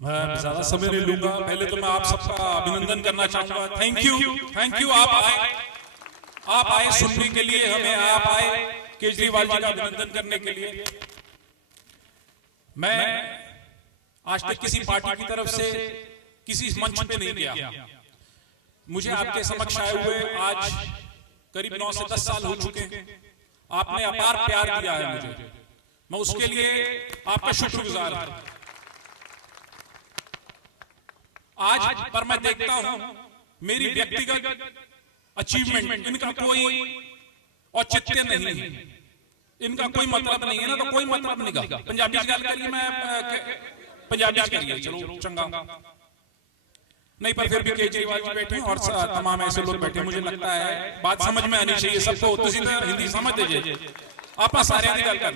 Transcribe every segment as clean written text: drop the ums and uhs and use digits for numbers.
मैं ज्यादा समय नहीं लूंगा। पहले तो मैं आप सबका अभिनंदन करना चाहूंगा। थैंक यू आप आए सुनने के लिए, हमें आप आए केजरीवाल जी का अभिनंदन करने के लिए। मैं आज तक किसी पार्टी की तरफ से किसी मंच पे नहीं गया। मुझे आपके समक्ष आए हुए आज करीब 9 से 10 साल हो चुके हैं। आपने अपार प्यार दिया है मुझे, मैं उसके लिए आपका शुक्रगुजार हूं। आज पर मैं देखता हूं मेरी व्यक्तिगत अचीवमेंट, इनका कोई औचित्य नहीं है, इनका कोई मतलब नहीं है ना, तो कोई मतलब नहीं गा। पंजाबी गल करिए, मैं पंजाबी करिए, चलो चंगा नहीं, पर फिर भी केजरीवाल जी बैठे और तमाम ऐसे लोग बैठे, मुझे लगता है बात समझ में आनी चाहिए सबको। तुसी तो हिंदी समझ दीजिए, आप सारे की गल कर।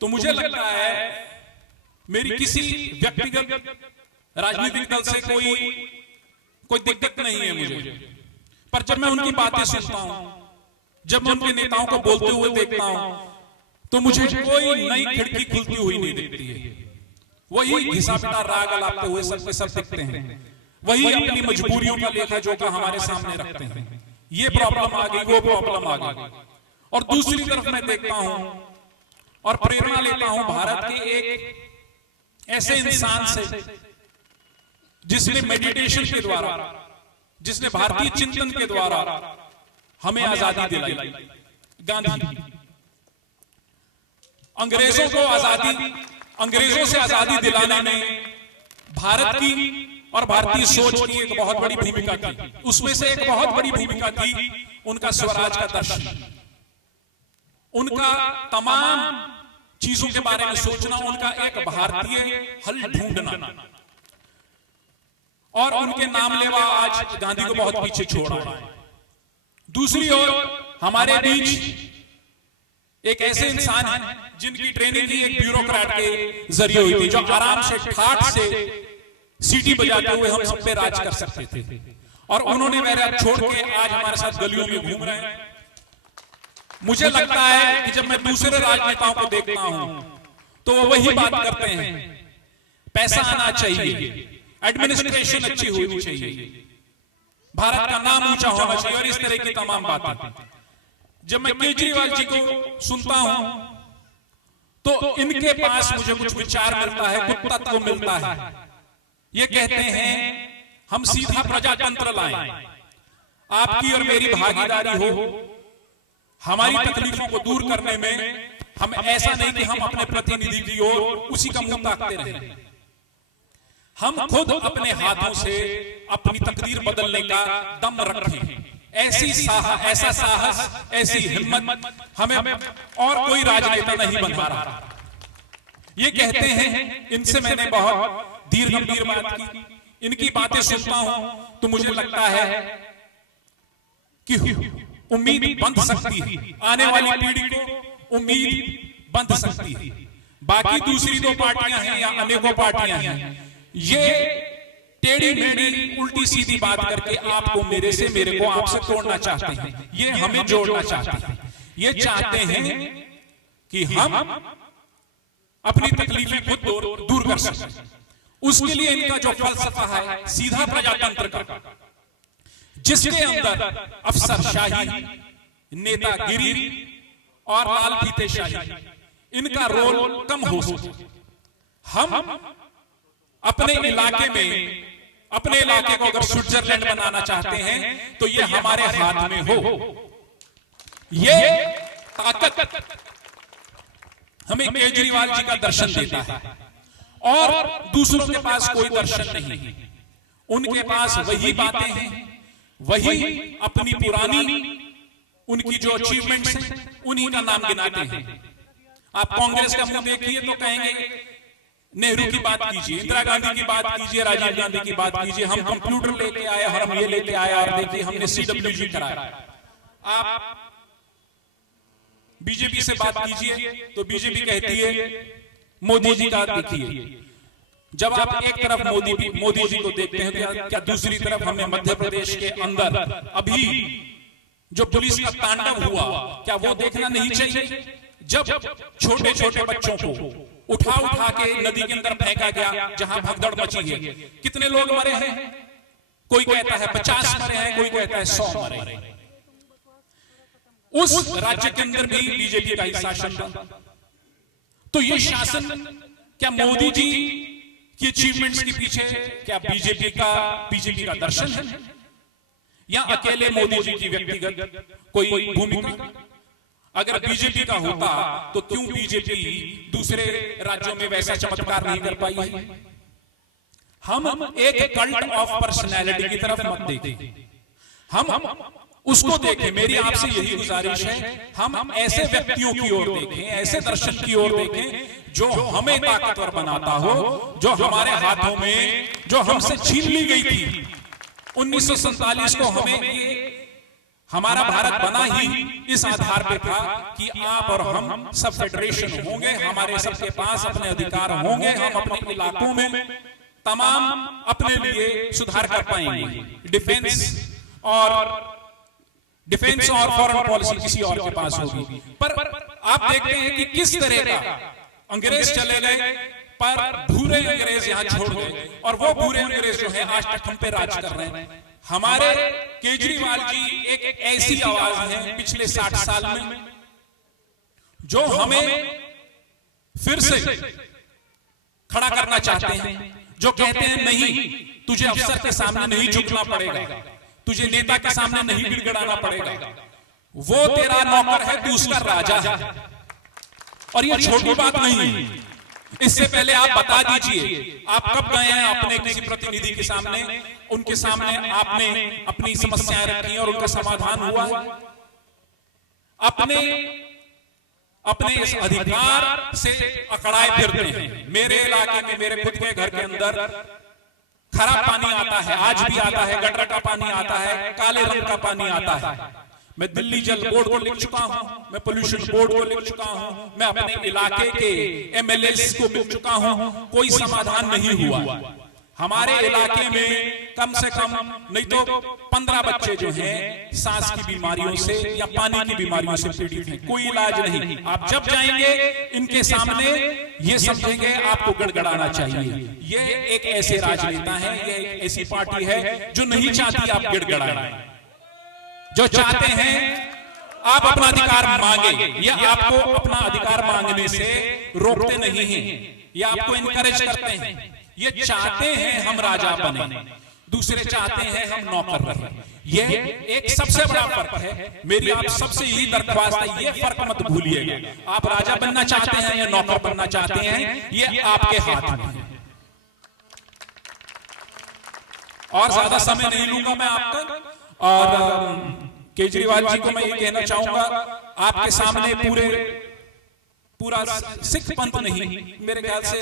तो मुझे लगता है मेरी किसी व्यक्तिगत राजनीतिक दल से कोई दिक्कत नहीं है मुझे, पर जब मैं उनकी बातें सुनता हूं, जब मैं उनके नेताओं को बोलते हुए देखता हूं, तो मुझे कोई नई खिड़की खुलती हुई नहीं दिखती है। वही घिसा पिटा राग अलापते हुए सब के सब दिखते हैं, वही अपनी मजबूरियों का लेखा जोखा हमारे सामने रखते हैं। ये प्रॉब्लम आ गई, वो प्रॉब्लम आ गई। और दूसरी तरफ मैं देखता हूं और प्रेरणा लेता हूं भारत के एक ऐसे इंसान से जिसने मेडिटेशन के द्वारा, जिसने भारतीय चिंतन के द्वारा हमें आजादी दिलाई, गांधी। अंग्रेजों से आजादी दिलाने में भारत की और भारतीय सोच की एक बहुत बड़ी भूमिका थी। उसमें से एक बहुत बड़ी भूमिका थी उनका स्वराज का दर्शन, उनका तमाम चीजों के बारे में सोचना, उनका एक भारतीय हल ढूंढना। और उनके नाम लेवा आज गांधी को बहुत पीछे छोड़ा है। दूसरी ओर हमारे बीच एक ऐसे इंसान है जिनकी ट्रेनिंग ही एक ब्यूरोक्रेट के जरिए हुई थी, जो आराम से ठाठ से सीटी बजाते हुए हम सब पे राज कर सकते थे, और उन्होंने मेरा छोड़ के आज हमारे साथ गलियों में घूम रहे हैं। मुझे लगता है कि जब मैं दूसरे राजनेताओं को देखता हूं तो वो वही बात करते हैं, पैसा आना चाहिए, एडमिनिस्ट्रेशन अच्छी होनी चाहिए, भारत का नाम ऊंचा होना चाहिए, और इस तरह की तमाम बातें। जब मैं केजरीवाल जी को सुनता हूं तो इनके पास मुझे कुछ विचार मिलता है, कुछ तत्व मिलता है। ये कहते हैं हम सीधा प्रजातंत्र लाएं, आपकी और मेरी भागीदारी हो हमारी तकलीफों को दूर करने में। हम ऐसा नहीं कि हम अपने प्रतिनिधि की ओर उसी का मुंह ताकते रहें, हम खुद अपने हाथों से अपनी तकदीर बदलने का दम रखें। ऐसा साहस, ऐसी हिम्मत हमें और कोई राजनेता नहीं बना रहा। ये कहते हैं, इनसे मैंने बहुत धीर गंभीर बात की, इनकी बातें सुनता हूं तो मुझे लगता है कि उम्मीद बंध सकती है, आने वाली पीढ़ी को उम्मीद बंध सकती है। बाकी दूसरी दो पार्टियां हैं या अनेकों पार्टियां हैं, ये टेढ़ी मेढ़ी उल्टी सीधी बात करके आपको मेरे को आपसे तोड़ना चाहते हैं। ये हमें जोड़ना चाहते हैं, ये चाहते हैं कि हम अपनी तकलीफें खुद दूर कर सकें। उसके लिए इनका जो फलसफा है सीधा प्रजातंत्र का, जिसके अंदर अफसरशाही, नेतागिरी और लाल फीतेशाही, इनका रोल कम हो सके। हम अपने इलाके में, अपने इलाके को अगर स्विट्जरलैंड बनाना चाहते हैं तो ये हमारे हाथ में हो। ये ताकत हमें केजरीवाल जी का दर्शन देता है, और दूसरों के पास कोई दर्शन नहीं है। उनके पास वही बातें हैं, वही अपनी पुरानी उनकी जो अचीवमेंट्स हैं उन्हीं का नाम गिनाते हैं। आप कांग्रेस का मुंह देखिए तो कहेंगे नेहरू की बात कीजिए, इंदिरा गांधी की बात कीजिए, राजीव गांधी की बात कीजिए, हम कंप्यूटर लेके आए और हम ये लेके आए, और देखिए हमने CWG कराया। आप बीजेपी से बात कीजिए तो बीजेपी कहती है मोदी जी का देखिए। जब आप एक तरफ मोदी जी को देखते हैं तो क्या दूसरी तरफ हमें मध्य प्रदेश के अंदर अभी जो पुलिस का तांडव हुआ, क्या वो देखना नहीं चाहिए? जब छोटे छोटे बच्चों को उठा उठा के नदी के अंदर फेंका गया जहां भगदड़ मची है। कितने लोग मरे हैं? कोई कहता है 50 मरे हैं, कोई कहता है 100 मरे हैं। उस राज्य के अंदर भी बीजेपी का ही शासन था। तो ये शासन क्या मोदी जी की अचीवमेंट्स के पीछे क्या बीजेपी का दर्शन है, या अकेले मोदी जी की व्यक्तिगत कोई भूमिका? अगर बीजेपी का होता तो क्यों बीजेपी दूसरे राज्यों में वैसा चमत्कार नहीं कर पाई है? हम एक कल्ट ऑफ पर्सनैलिटी की तरफ मत देखें, हम उसको देखें। मेरी आपसे यही गुजारिश है, हम ऐसे व्यक्तियों की ओर देखें, ऐसे दर्शन की ओर देखें जो हमें ताकतवर बनाता हो, जो हमारे हाथों में जो हमसे छीन ली गई थी 1947 को, हमें हमारा भारत बना ही इस आधार पे था कि आप और हम सब फेडरेशन होंगे, हमारे सबके पास अपने अधिकार होंगे, हम अपने इलाकों में तमाम अपने लिए सुधार कर पाएंगे। डिफेंस और फॉरेन पॉलिसी किसी और के पास होगी। पर आप देखते हैं कि किस तरह का अंग्रेज चले गए, पर भूरे अंग्रेज यहां छोड़ गए, और वो भूरे अंग्रेज जो है आज तक हम पे राज कर रहे हैं। हमारे केजरीवाल जी एक ऐसी आवाज है पिछले 60 साल में जो हमें फिर से खड़ा करना चाहते हैं, जो कहते हैं नहीं, तुझे अफसर के सामने नहीं झुकना पड़ेगा, तुझे नेता के सामने नहीं गिड़गिड़ाना पड़ेगा, वो तेरा नौकर है, तू उसका राजा है। और ये छोटी बात नहीं है। इससे पहले आप बता दीजिए, आप कब गए हैं अपने किसी प्रतिनिधि के सामने, उनके सामने आपने अपनी समस्याएं रखी और उनका समाधान हुआ? अपने इस अधिकार से अकड़ाए फिरते हैं। मेरे इलाके में, मेरे खुद के घर के अंदर खराब पानी आता है, आज भी आता है, गटर का पानी आता है, काले रंग का पानी आता है। मैं दिल्ली जल बोर्ड को लिख चुका हूं, मैं पोल्यूशन बोर्ड को लिख चुका हूं, मैं अपने इलाके के एमएलए को मिल चुका हूं, कोई समाधान नहीं हुआ। हमारे इलाके में कम से कम नहीं तो 15 बच्चे जो हैं सांस की बीमारियों से या पानी की बीमारियों से पीड़ित हैं, कोई इलाज नहीं। आप जब जाएंगे इनके सामने ये समझेंगे आपको गड़गड़ाना चाहिए। ये एक ऐसे राजनेता है, ये एक ऐसी पार्टी है जो नहीं चाहती आप गिड़गड़ाएं, जो चाहते हैं आप अपना अधिकार मांगे। ये आपको अपना अधिकार मांगने से रोकते नहीं हैं, ये आपको इनकरेज करते हैं। ये चाहते हैं हम राजा बने, दूसरे चाहते हैं हम नौकर रहे। ये एक सबसे बड़ा फर्क है। मेरी आप सबसे यही दरख्वास्त है, ये फर्क मत भूलिएगा। आप राजा बनना चाहते हैं या नौकर बनना चाहते हैं, ये आपके हाथ में है। और ज्यादा समय नहीं लूंगा मैं आपका, और केजरीवाल जी को मैं ये कहना चाहूंगा, आपके सामने पूरा सिख पंथ नहीं, मेरे ख्याल से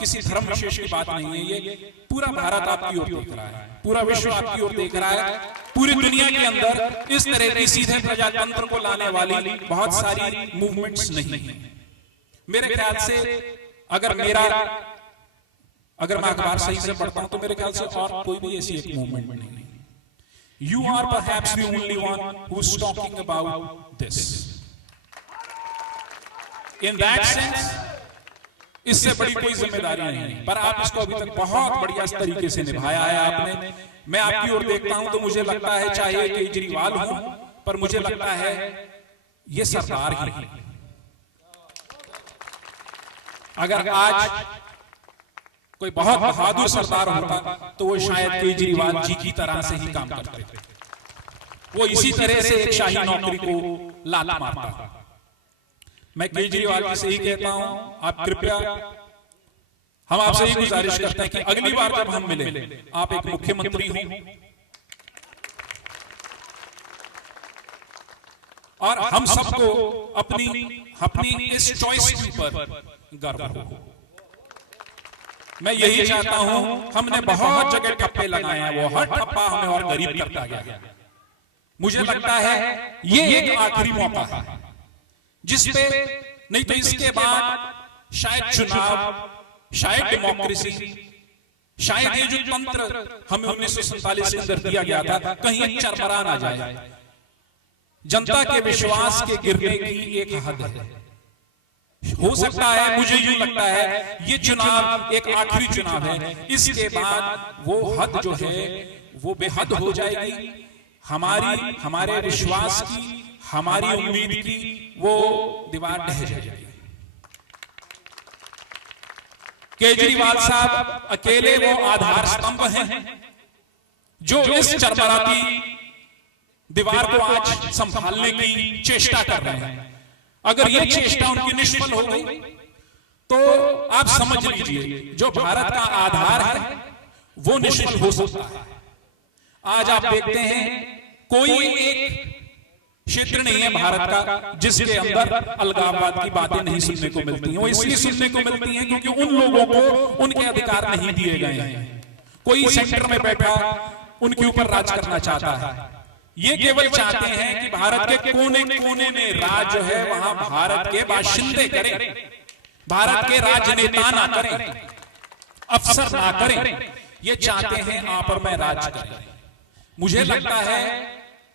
किसी धर्म विशेष की बात नहीं है, ये पूरा भारत आपकी ओर देख रहा है, पूरा विश्व आपकी ओर देख रहा है। पूरी दुनिया के अंदर इस तरह की सीधे प्रजातंत्र को लाने वाली बहुत सारी मूवमेंट्स नहीं है। मेरे ख्याल से अगर मैं अखबार सही से पढ़ता हूं तो मेरे ख्याल से और कोई भी ऐसी एक मूवमेंट नहीं है। You are perhaps the only one who's talking about this. In that sense, इससे बड़ी कोई जिम्मेदारी नहीं है, पर आप इसको अभी तक बहुत बढ़िया तरीके से निभाया है आपने। मैं आपकी ओर देखता हूं तो मुझे लगता है, चाहे केजरीवाल हो, पर मुझे लगता है ये सरदार ही है। अगर आज कोई बहुत बहादुर सरदार होता तो वो शायद केजरीवाल जी की तरह से ही काम करते, वो इसी तरह से एक शाही नौकरी को लात मारता। मैं केजरीवाल जी से ही कहता हूं, आप कृपया, हम आपसे ही गुजारिश करते हैं कि अगली बार जब हम मिले, आप एक मुख्यमंत्री हों और हम सबको अपनी इस चॉइस के ऊपर गर्व हो। मैं यही चाहता हूं, हमने बहुत जगह ठप्पे लगाए हैं, वो हर ठप्पा हमें और गरीब करता गया। मुझे लगता है ये एक आखिरी मौका है जिसपे, नहीं तो इसके बाद शायद चुनाव, शायद डेमोक्रेसी, शायद ये जो तंत्र हमें 1947 के अंदर दिया गया था, कहीं चरमरा ना जाए। जनता के विश्वास के गिरने की एक हद है। हो सकता है, मुझे यूं लगता है, ये चुनाव एक आखिरी चुनाव है। इसके बाद वो हद जो है वो बेहद हो जाएगी। हमारे विश्वास की, हमारी उम्मीद की वो दीवार ढह जाएगी। केजरीवाल साहब अकेले वो आधार स्तंभ हैं जो इस चरमराती दीवार को आज संभालने की चेष्टा कर रहे हैं। अगर ये चेष्टा उनकी निष्फल हो गई तो आप समझ लीजिए जो भारत का आधार है वो निष्फल हो सकता है। आज आप देखते हैं कोई एक क्षेत्र नहीं है भारत का जिसके अंदर अलगाववाद की बातें नहीं सुनने को मिलती हैं। वो इसलिए सुनने को मिलती हैं क्योंकि उन लोगों को उनके अधिकार नहीं दिए गए हैं। कोई सेंटर में बैठा उनके ऊपर राज करना चाहता है। ये केवल चाहते हैं कि भारत के कोने कोने में राज जो है वहां भारत के बाशिंदे करें, भारत के राजनेता ना करें, अफसर ना करें। ये चाहते हैं आप और मैं राज करें। मुझे लगता है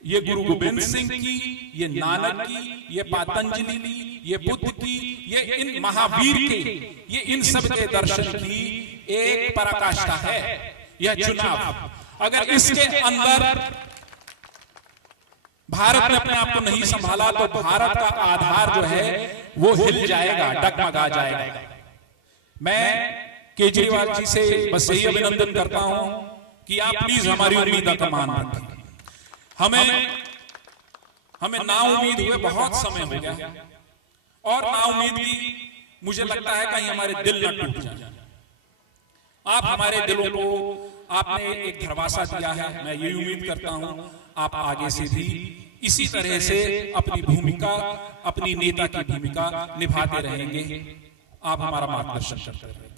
ये गुरु गोविंद सिंह की, ये नानक की, ये पतंजलि की, ये बुद्ध की, ये इन महावीर के, ये इन सब के दर्शन की एक पराकाष्ठा है यह चुनाव। अगर इसके अंदर भारत ने अपने आप को नहीं संभाला तो भारत का आधार जो है वो हिल जाएगा, डगमगा जाएगा। मैं केजरीवाल जी से बस यही अभिनंदन करता हूं कि आप प्लीज हमारी उम्मीद का मान रखें। हमें नाउम्मीद हुए बहुत समय हो गया और नाउम्मीद की मुझे लगता है कहीं हमारे दिल न टूट जाए। आप हमारे दिलों को आपने एक धरवासा दिया है। मैं यही उम्मीद करता हूं आप आगे से भी इसी तरह से अपनी भूमिका, अपनी नेता की भूमिका निभाते रहेंगे। आप हमारा मार्गदर्शन करते रहेंगे।